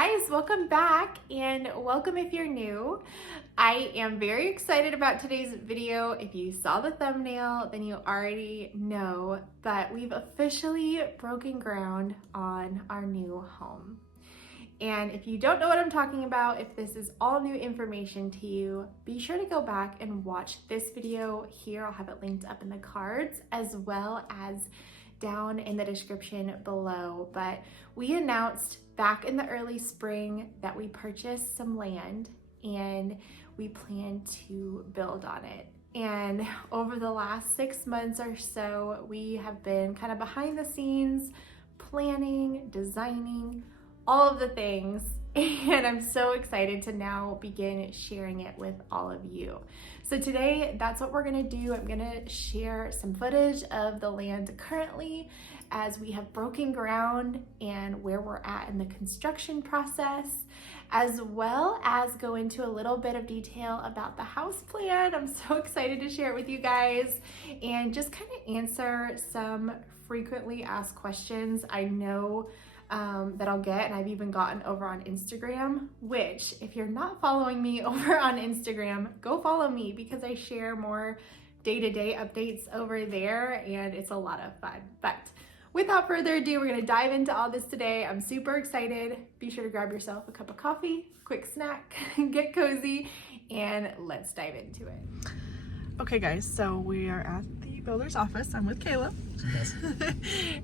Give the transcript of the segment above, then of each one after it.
guys, welcome back and welcome if you're new. I am very excited about today's video. If you saw the thumbnail, then you already know that we've officially broken ground on our new home. And if you don't know what I'm talking about, if this is all new information to you, be sure to go back and watch this video here. I'll have it linked up in the cards as well as down in the description below. But we announced back in the early spring that we purchased some land and we plan to build on it. And over the last 6 months or so, we have been kind of behind the scenes, planning, designing, all of the things, and I'm so excited to now begin sharing it with all of you. So today, that's what we're gonna do. I'm gonna share some footage of the land currently as we have broken ground and where we're at in the construction process, as well as go into a little bit of detail about the house plan. I'm so excited to share it with you guys and just kind of answer some frequently asked questions I know that I'll get, and I've even gotten over on Instagram, which if you're not following me over on Instagram, go follow me because I share more day-to-day updates over there and it's a lot of fun. But without further ado, we're gonna dive into all this today. I'm super excited. Be sure to grab yourself a cup of coffee, quick snack, get cozy, and let's dive into it. Okay guys, so we are at the builder's office. I'm with Kayla. Yes.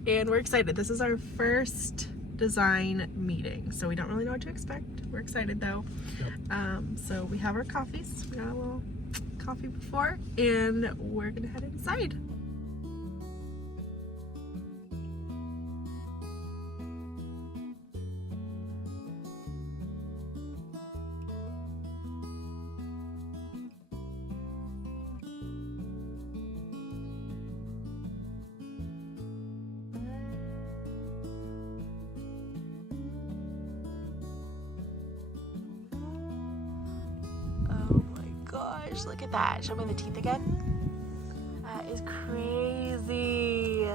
And we're excited. This is our first design meeting, so we don't really know what to expect. We're excited though. Yep. So we have our coffees. We got a little coffee before, and we're gonna head inside. Gosh, look at that. Show me the teeth again. That is crazy.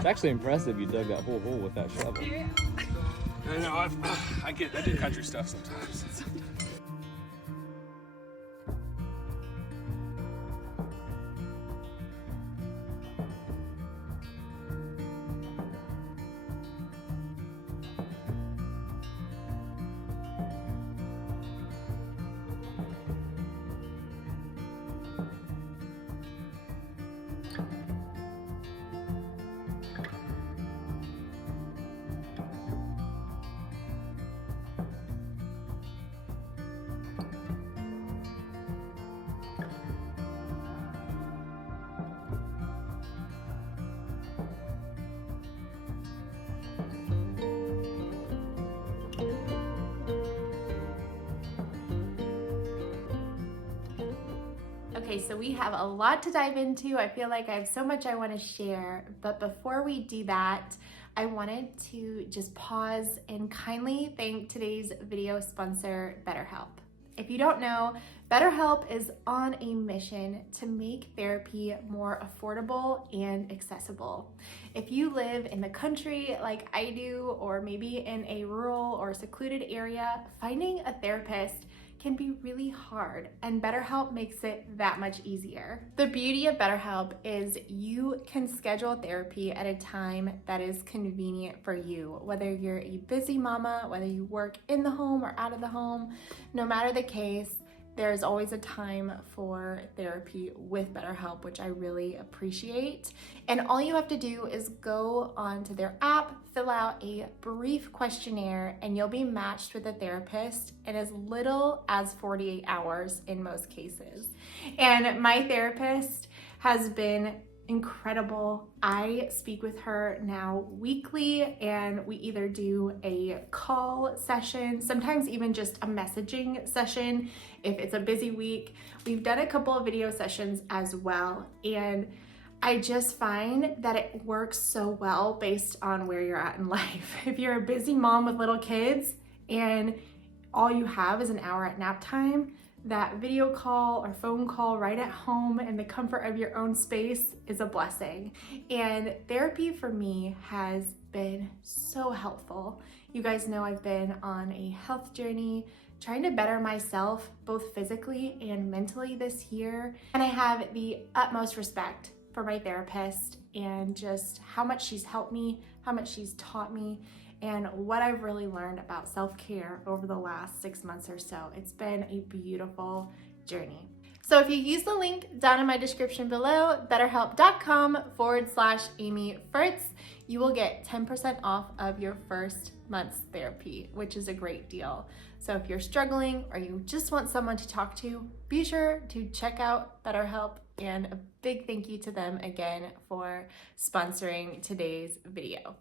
It's actually impressive you dug that whole hole with that shovel. Yeah. I know, I do country stuff sometimes. Okay, so we have a lot to dive into. I feel like I have so much I want to share, but before we do that, I wanted to just pause and kindly thank today's video sponsor, BetterHelp. If you don't know, BetterHelp is on a mission to make therapy more affordable and accessible. If you live in the country like I do, or maybe in a rural or secluded area, finding a therapist can be really hard, and BetterHelp makes it that much easier. The beauty of BetterHelp is you can schedule therapy at a time that is convenient for you, whether you're a busy mama, whether you work in the home or out of the home, no matter the case, there's always a time for therapy with BetterHelp, which I really appreciate. And all you have to do is go onto their app, fill out a brief questionnaire, and you'll be matched with a therapist in as little as 48 hours in most cases. And my therapist has been incredible. I speak with her now weekly, and we either do a call session, sometimes even just a messaging session if it's a busy week. We've done a couple of video sessions as well, and I just find that it works so well based on where you're at in life. If you're a busy mom with little kids and all you have is an hour at nap time, that video call or phone call right at home in the comfort of your own space is a blessing. And therapy for me has been so helpful. You guys know I've been on a health journey, trying to better myself both physically and mentally this year. And I have the utmost respect for my therapist and just how much she's helped me, how much she's taught me, and what I've really learned about self-care over the last 6 months or so. It's been a beautiful journey. So if you use the link down in my description below, betterhelp.com/Amy Fritz, you will get 10% off of your first month's therapy, which is a great deal. So if you're struggling or you just want someone to talk to, be sure to check out BetterHelp, and a big thank you to them again for sponsoring today's video.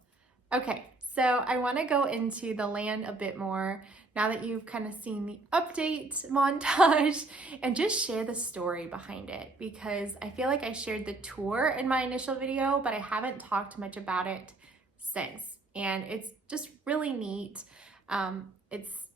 Okay, so I want to go into the land a bit more now that you've kind of seen the update montage, and just share the story behind it, because I feel like I shared the tour in my initial video, but I haven't talked much about it since, and it's just really neat.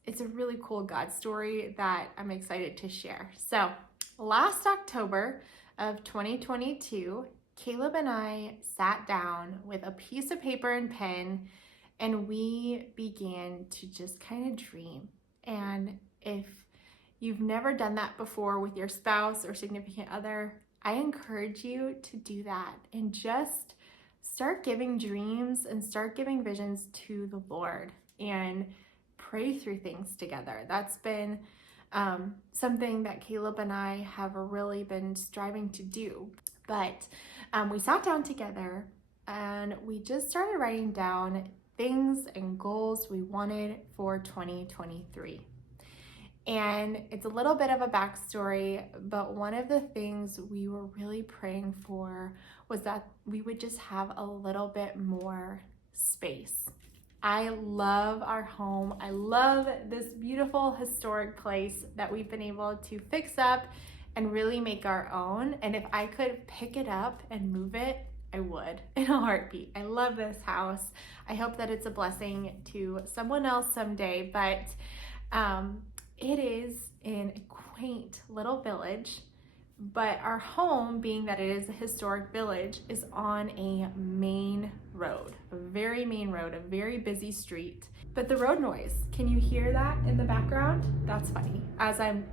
It's a really cool God story that I'm excited to share. So last October of 2022, Caleb and I sat down with a piece of paper and pen, and we began to just kind of dream. And if you've never done that before with your spouse or significant other, I encourage you to do that and just start giving dreams and start giving visions to the Lord and pray through things together. That's been something that Caleb and I have really been striving to do. But we sat down together and we just started writing down things and goals we wanted for 2023. And it's a little bit of a backstory, but one of the things we were really praying for was that we would just have a little bit more space. I love our home. I love this beautiful historic place that we've been able to fix up and really make our own. And if I could pick it up and move it, I would in a heartbeat. I love this house. I hope that it's a blessing to someone else someday, but it is in a quaint little village. But our home, being that it is a historic village, is on a main road, a very main road, a very busy street. But the road noise, can you hear that in the background? That's funny. As I'm,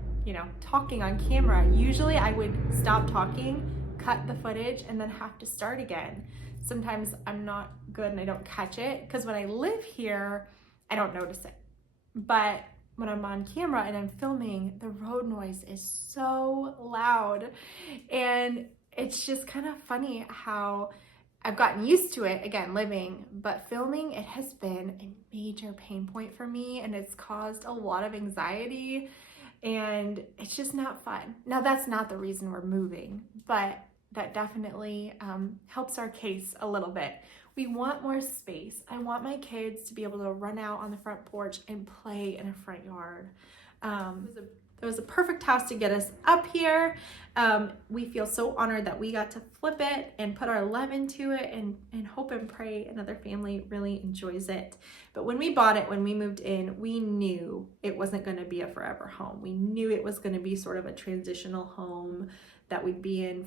talking on camera, usually I would stop talking, cut the footage, and then have to start again. Sometimes I'm not good and I don't catch it, because when I live here, I don't notice it. But when I'm on camera and I'm filming, the road noise is so loud. And it's just kind of funny how I've gotten used to it, again, living, but filming, it has been a major pain point for me, and it's caused a lot of anxiety, and it's just not fun. Now, that's not the reason we're moving, but that definitely helps our case a little bit. We want more space. I want my kids to be able to run out on the front porch and play in a front yard. It was a perfect house to get us up here. We feel so honored that we got to flip it and put our love into it, and hope and pray another family really enjoys it. But when we bought it, when we moved in, we knew it wasn't going to be a forever home. We knew it was going to be sort of a transitional home that we'd be in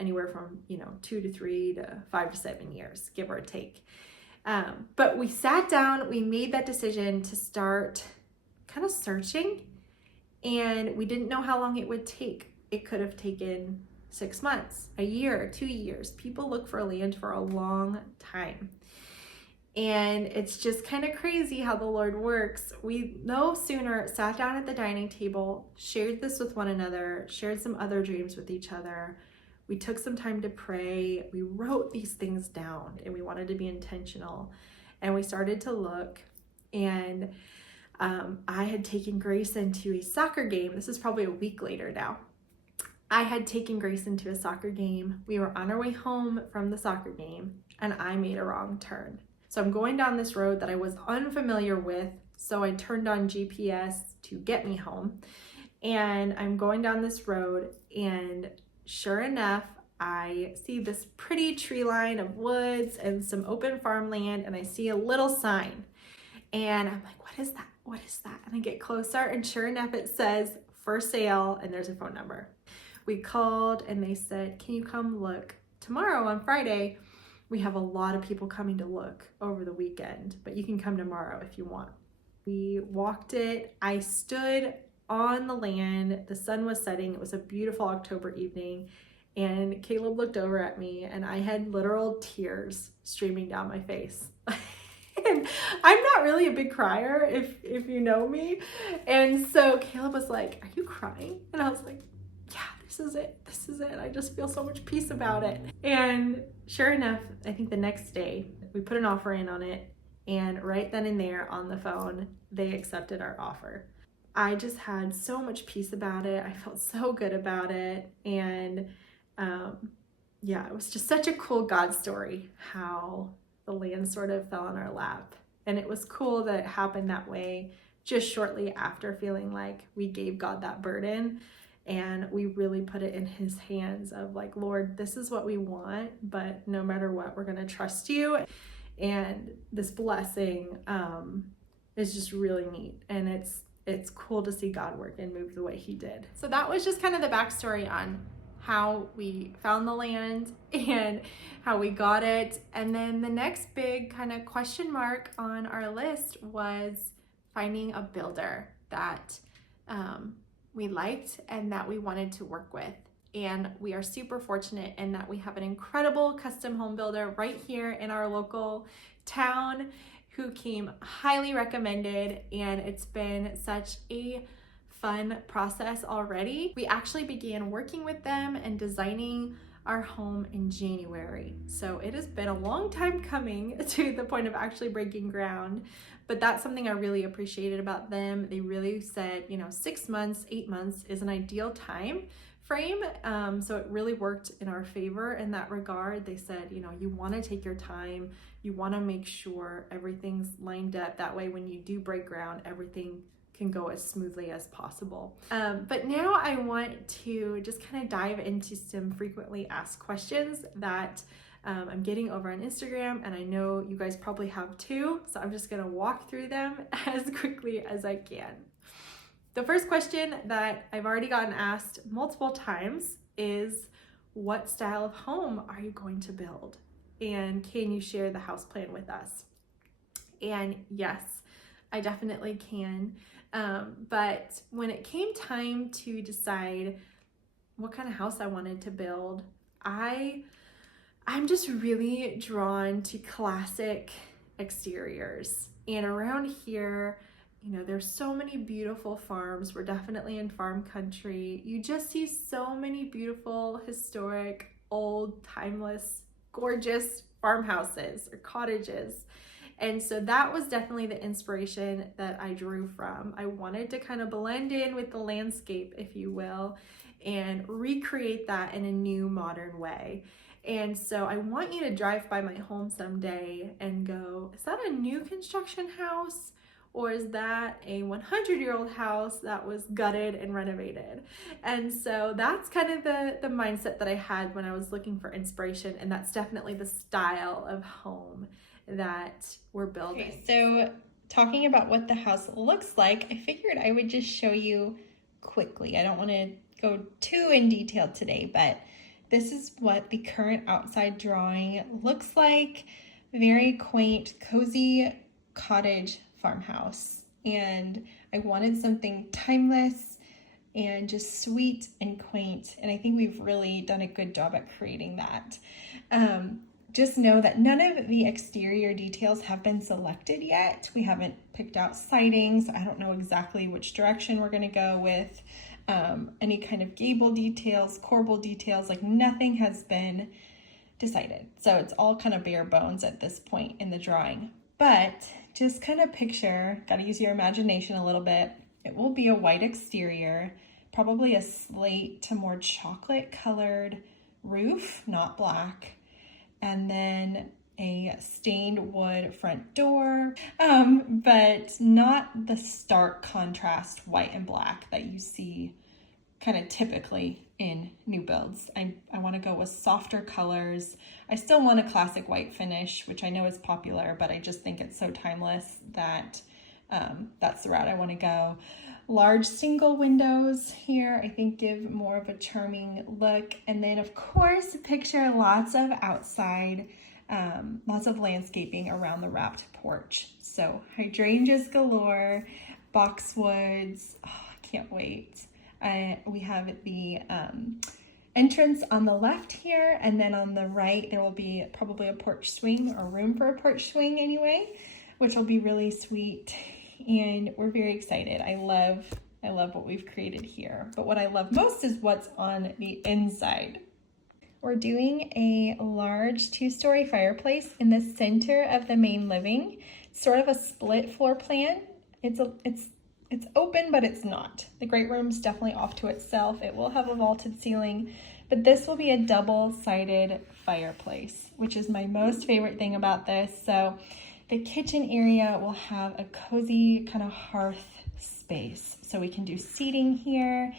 anywhere from 2 to 3 to 5 to 7 years, give or take. But we sat down, we made that decision to start kind of searching, and we didn't know how long it would take. It could have taken 6 months, a year, 2 years. People look for land for a long time. And it's just kind of crazy how the Lord works. We no sooner sat down at the dining table, shared this with one another, shared some other dreams with each other. We took some time to pray. We wrote these things down, and we wanted to be intentional. And we started to look, and I had taken Grace into a soccer game. This is probably a week later now. I had taken Grace into a soccer game. We were on our way home from the soccer game, and I made a wrong turn. So I'm going down this road that I was unfamiliar with, so I turned on GPS to get me home. And I'm going down this road, and sure enough, I see this pretty tree line of woods and some open farmland, and I see a little sign. And I'm like, what is that? What is that? And I get closer, and sure enough, it says for sale, and there's a phone number. We called, and they said, can you come look tomorrow on Friday? We have a lot of people coming to look over the weekend, but you can come tomorrow if you want. We walked it. I stood on the land. The sun was setting. It was a beautiful October evening. And Caleb looked over at me, and I had literal tears streaming down my face. And I'm not really a big crier, if you know me. And so Caleb was like, are you crying? And I was like, yeah, this is it. This is it. I just feel so much peace about it. And sure enough, I think the next day we put an offer in on it, and right then and there on the phone, they accepted our offer. I just had so much peace about it. I felt so good about it. And yeah, it was just such a cool God story how the land sort of fell in our lap. And it was cool that it happened that way just shortly after feeling like we gave God that burden. And we really put it in his hands of like, Lord, this is what we want, but no matter what, we're going to trust you. And this blessing is just really neat. And it's cool to see God work and move the way he did. So that was just kind of the backstory on how we found the land and how we got it. And then the next big kind of question mark on our list was finding a builder that we liked and that we wanted to work with. And we are super fortunate in that we have an incredible custom home builder right here in our local town who came highly recommended, and it's been such a fun process already. We actually began working with them and designing our home in January. So it has been a long time coming to the point of actually breaking ground, but that's something I really appreciated about them. They really said, 6 months, 8 months is an ideal time frame. So it really worked in our favor in that regard. They said, you want to take your time, you want to make sure everything's lined up. That way, when you do break ground, everything can go as smoothly as possible. But now I want to just kind of dive into some frequently asked questions that I'm getting over on Instagram, and I know you guys probably have too. So I'm just gonna walk through them as quickly as I can. The first question that I've already gotten asked multiple times is, what style of home are you going to build? And can you share the house plan with us? And yes, I definitely can. But when it came time to decide what kind of house I wanted to build, I'm just really drawn to classic exteriors. And around here, there's so many beautiful farms. We're definitely in farm country. You just see so many beautiful, historic, old, timeless, gorgeous farmhouses or cottages. And so that was definitely the inspiration that I drew from. I wanted to kind of blend in with the landscape, if you will, and recreate that in a new modern way. And so I want you to drive by my home someday and go, is that a new construction house? Or is that a 100-year-old house that was gutted and renovated? And so that's kind of the mindset that I had when I was looking for inspiration. And that's definitely the style of home that we're building. Okay, so talking about what the house looks like, I figured I would just show you quickly. I don't want to go too in detail today, but this is what the current outside drawing looks like. Very quaint, cozy cottage farmhouse. And I wanted something timeless, and just sweet and quaint. And I think we've really done a good job at creating that. Just know that none of the exterior details have been selected yet. We haven't picked out sidings. I don't know exactly which direction we're gonna go with any kind of gable details, corbel details, like nothing has been decided. So it's all kind of bare bones at this point in the drawing. But just kind of picture, gotta use your imagination a little bit. It will be a white exterior, probably a slate to more chocolate colored roof, not black. And then a stained wood front door, but not the stark contrast white and black that you see kind of typically in new builds. I want to go with softer colors. I still want a classic white finish, which I know is popular, but I just think it's so timeless that that's the route I want to go. Large single windows here, I think, give more of a charming look. And then, of course, picture lots of outside, lots of landscaping around the wrapped porch. So hydrangeas galore, boxwoods. Oh, I can't wait. We have the entrance on the left here, and then on the right there will be probably a porch swing, or room for a porch swing anyway, which will be really sweet. And we're very excited. I love what we've created here. But what I love most is what's on the inside. We're doing a large 2-story fireplace in the center of the main living. It's sort of a split floor plan. It's open, but it's not. The great room's definitely off to itself. It will have a vaulted ceiling, but this will be a double-sided fireplace, which is my most favorite thing about this. So the kitchen area will have a cozy kind of hearth space. So we can do seating here,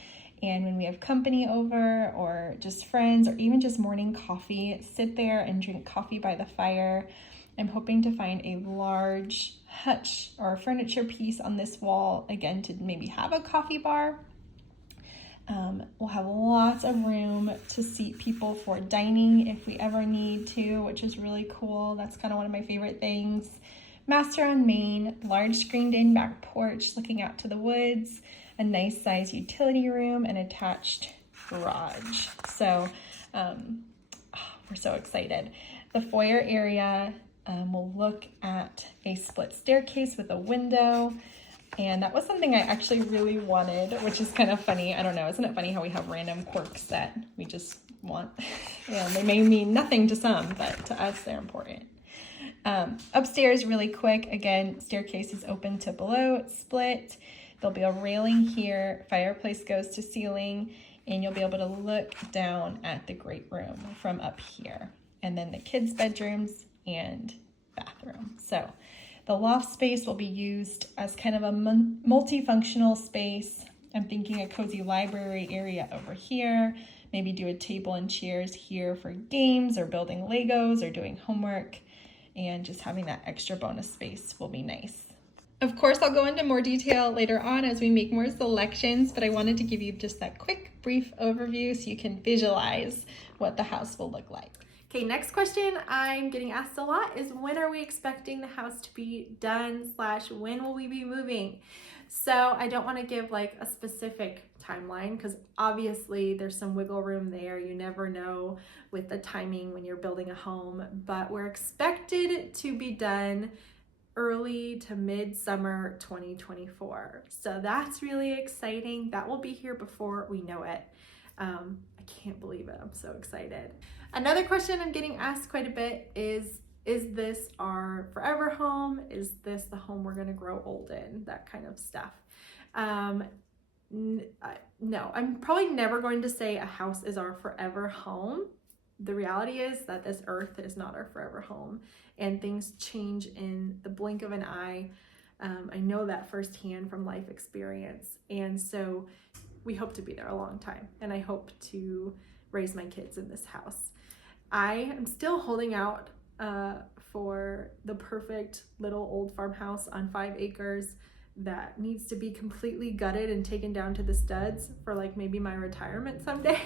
and when we have company over or just friends or even just morning coffee, sit there and drink coffee by the fire. I'm hoping to find a large hutch or furniture piece on this wall, again, to maybe have a coffee bar. We'll have lots of room to seat people for dining if we ever need to, which is really cool. That's kind of one of my favorite things. Master on main, large screened-in back porch looking out to the woods, a nice size utility room, and attached garage. So we're so excited. The foyer area will look at a split staircase with a window. And that was something I actually really wanted, which is kind of funny. I don't know, isn't it funny how we have random quirks that we just want? And they may mean nothing to some, but to us, they're important. Upstairs, really quick, again, staircase is open to below, it's split. There'll be a railing here, fireplace goes to ceiling, and you'll be able to look down at the great room from up here. And then the kids' bedrooms and bathroom. So the loft space will be used as kind of a multifunctional space. I'm thinking a cozy library area over here, maybe do a table and chairs here for games or building Legos or doing homework, and just having that extra bonus space will be nice. Of course, I'll go into more detail later on as we make more selections, but I wanted to give you just that quick, brief overview so you can visualize what the house will look like. Okay, next question I'm getting asked a lot is, when are we expecting the house to be done / when will we be moving? So I don't want to give like a specific timeline because obviously there's some wiggle room there. You never know with the timing when you're building a home, but we're expected to be done early to mid-summer 2024. So that's really exciting. That will be here before we know it. I can't believe it. I'm so excited. Another question I'm getting asked quite a bit is this our forever home? Is this the home we're gonna grow old in? That kind of stuff. No, I'm probably never going to say a house is our forever home. The reality is that this earth is not our forever home, and things change in the blink of an eye. I know that firsthand from life experience, and so we hope to be there a long time, and I hope to raise my kids in this house. I am still holding out for the perfect little old farmhouse on 5 acres that needs to be completely gutted and taken down to the studs for like maybe my retirement someday.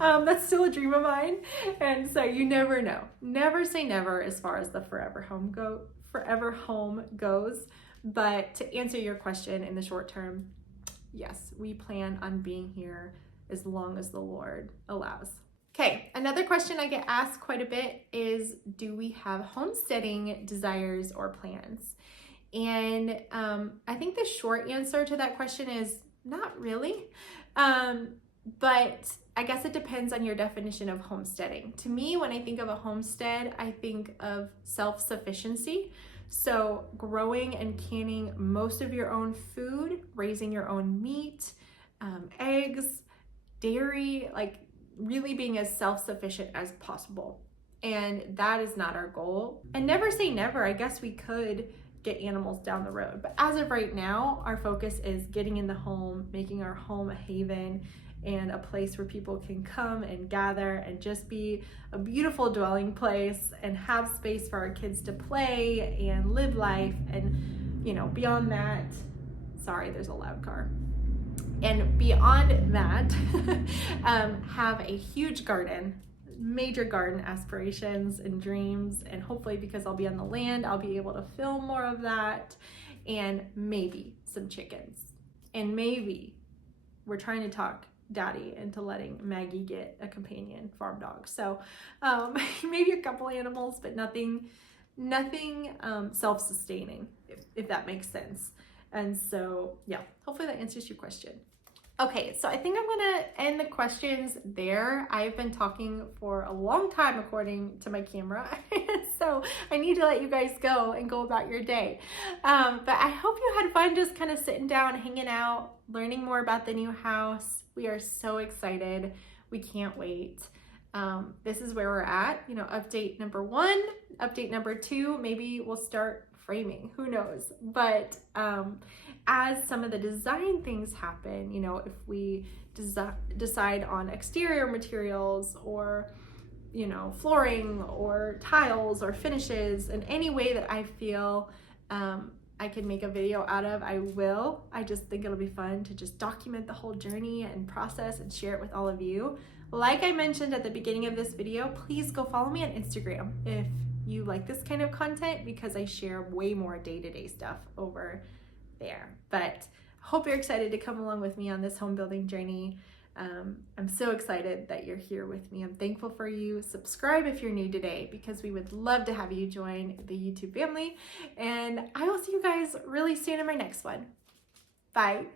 That's still a dream of mine, and so you never know. Never say never as far as the forever home goes. But to answer your question, in the short term, yes, we plan on being here as long as the Lord allows. Okay, another question I get asked quite a bit is, do we have homesteading desires or plans? And I think the short answer to that question is not really. But I guess it depends on your definition of homesteading. To me, when I think of a homestead, I think of self-sufficiency. So growing and canning most of your own food, raising your own meat, eggs, dairy, like really being as self-sufficient as possible. And that is not our goal. And never say never. I guess we could get animals down the road. But as of right now, our focus is getting in the home, making our home a haven and a place where people can come and gather and just be a beautiful dwelling place and have space for our kids to play and live life. And, you know, beyond that, sorry, there's a loud car. And beyond that, have a huge garden, major garden aspirations and dreams. And hopefully, because I'll be on the land, I'll be able to film more of that, and maybe some chickens. And maybe we're trying to talk Daddy into letting Maggie get a companion farm dog. So maybe a couple animals, but nothing self-sustaining, if that makes sense. And so, yeah, hopefully that answers your question. Okay, so I think I'm gonna end the questions there. I've been talking for a long time according to my camera, so I need to let you guys go and go about your day. But I hope you had fun just kind of sitting down, hanging out, learning more about the new house. We are so excited. We can't wait. This is where we're at, you know, update number 1, update number 2, maybe we'll start framing, who knows? But as some of the design things happen, you know, if we decide on exterior materials or, you know, flooring or tiles or finishes in any way that I feel I can make a video out of, I will. I just think it'll be fun to just document the whole journey and process and share it with all of you. Like I mentioned at the beginning of this video, please go follow me on Instagram if you like this kind of content, because I share way more day-to-day stuff over there. But hope you're excited to come along with me on this home building journey. I'm so excited that you're here with me. I'm thankful for you. Subscribe if you're new today, because we would love to have you join the YouTube family. And I will see you guys really soon in my next one. Bye.